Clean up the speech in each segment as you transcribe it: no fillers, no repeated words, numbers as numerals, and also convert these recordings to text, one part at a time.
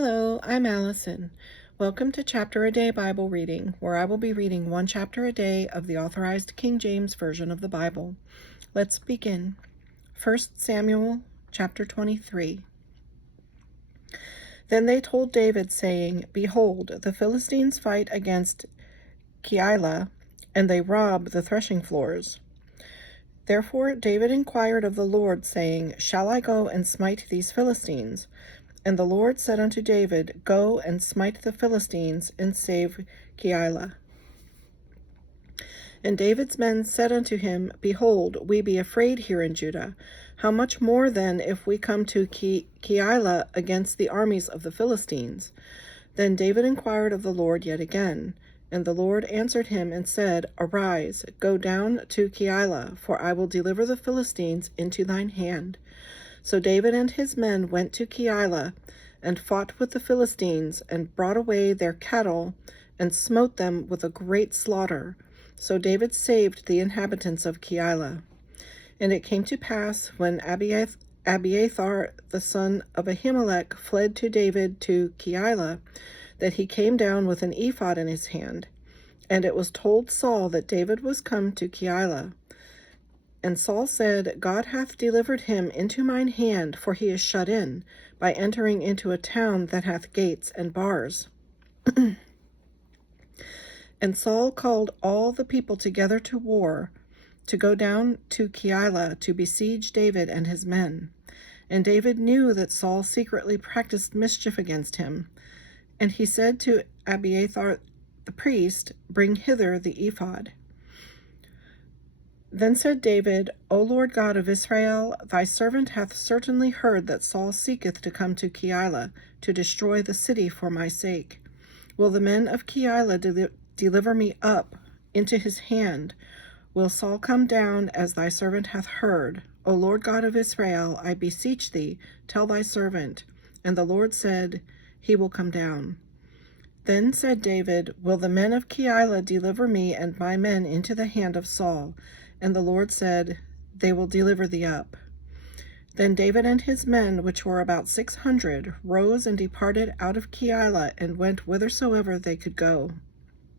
Hello, I'm Allison. Welcome to Chapter a Day Bible Reading, where I will be reading one chapter a day of the Authorized King James Version of the Bible. Let's begin. 1 Samuel chapter 23. Then they told David, saying, Behold, the Philistines fight against Keilah, and they rob the threshing floors. Therefore David inquired of the Lord, saying, Shall I go and smite these Philistines? And the Lord said unto David, Go and smite the Philistines, and save Keilah. And David's men said unto him, Behold, we be afraid here in Judah. How much more then if we come to Keilah against the armies of the Philistines? Then David inquired of the Lord yet again. And the Lord answered him and said, Arise, go down to Keilah, for I will deliver the Philistines into thine hand. So David and his men went to Keilah, and fought with the Philistines, and brought away their cattle, and smote them with a great slaughter. So David saved the inhabitants of Keilah. And it came to pass, when Abiathar the son of Ahimelech fled to David to Keilah, that he came down with an ephod in his hand. And it was told Saul that David was come to Keilah. And Saul said, God hath delivered him into mine hand, for he is shut in, by entering into a town that hath gates and bars. And Saul called all the people together to war, to go down to Keilah to besiege David and his men. And David knew that Saul secretly practiced mischief against him. And he said to Abiathar the priest, Bring hither the ephod. Then said David, O Lord God of Israel, thy servant hath certainly heard that Saul seeketh to come to Keilah, to destroy the city for my sake. Will the men of Keilah deliver me up into his hand? Will Saul come down as thy servant hath heard? O Lord God of Israel, I beseech thee, tell thy servant. And the Lord said, He will come down. Then said David, Will the men of Keilah deliver me and my men into the hand of Saul? And the Lord said, They will deliver thee up. Then David and his men, which were about 600, rose and departed out of Keilah, and went whithersoever they could go.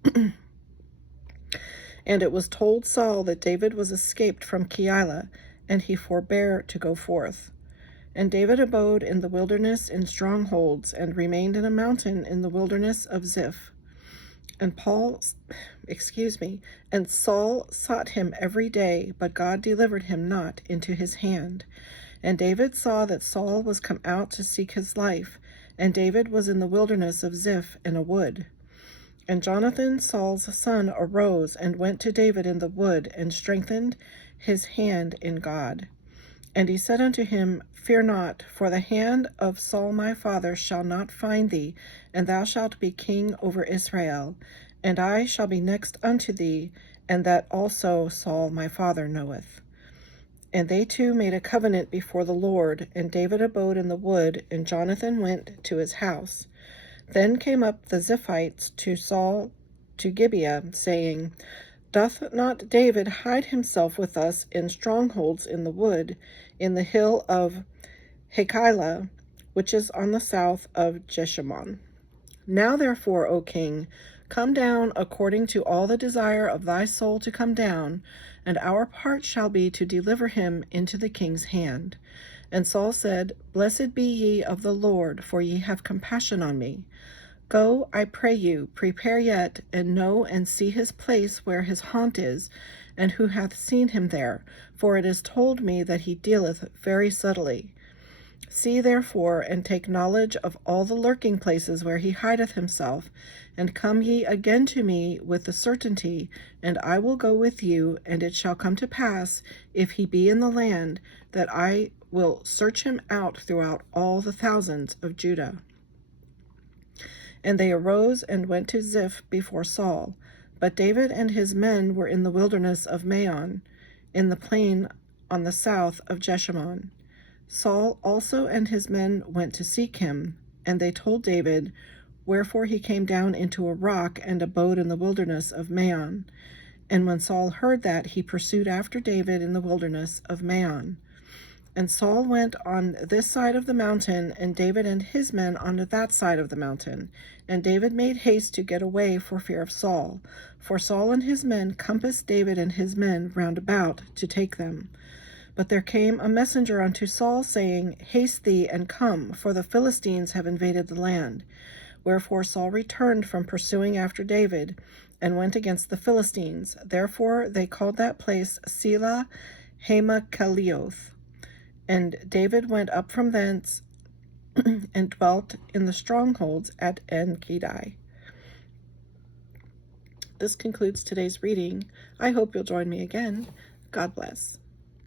And it was told Saul that David was escaped from Keilah, and he forbare to go forth. And David abode in the wilderness in strongholds, and remained in a mountain in the wilderness of Ziph. And Saul sought him every day, but God delivered him not into his hand. And David saw that Saul was come out to seek his life, and David was in the wilderness of Ziph in a wood. And Jonathan, Saul's son, arose and went to David in the wood, and strengthened his hand in God. And he said unto him, Fear not, for the hand of Saul my father shall not find thee, and thou shalt be king over Israel. And I shall be next unto thee, and that also Saul my father knoweth. And they two made a covenant before the Lord, and David abode in the wood, and Jonathan went to his house. Then came up the Ziphites to Saul to Gibeah, saying, Doth not David hide himself with us in strongholds in the wood, in the hill of Hakeilah, which is on the south of Jeshimon? Now therefore, O king, come down according to all the desire of thy soul to come down, and our part shall be to deliver him into the king's hand. And Saul said, Blessed be ye of the Lord, for ye have compassion on me. Go, I pray you, prepare yet, and know and see his place where his haunt is, and who hath seen him there, for it is told me that he dealeth very subtly. See therefore, and take knowledge of all the lurking places where he hideth himself, and come ye again to me with the certainty, and I will go with you, and it shall come to pass, if he be in the land, that I will search him out throughout all the thousands of Judah. And they arose and went to Ziph before Saul. But David and his men were in the wilderness of Maon, in the plain on the south of Jeshimon. Saul also and his men went to seek him, and they told David, wherefore he came down into a rock and abode in the wilderness of Maon. And when Saul heard that, he pursued after David in the wilderness of Maon. And Saul went on this side of the mountain, and David and his men on that side of the mountain. And David made haste to get away for fear of Saul. For Saul and his men compassed David and his men round about to take them. But there came a messenger unto Saul, saying, Haste thee, and come, for the Philistines have invaded the land. Wherefore Saul returned from pursuing after David, and went against the Philistines. Therefore they called that place Selah Hamakalioth. And David went up from thence and dwelt in the strongholds at En-Gedi. This concludes today's reading. I hope you'll join me again. God bless.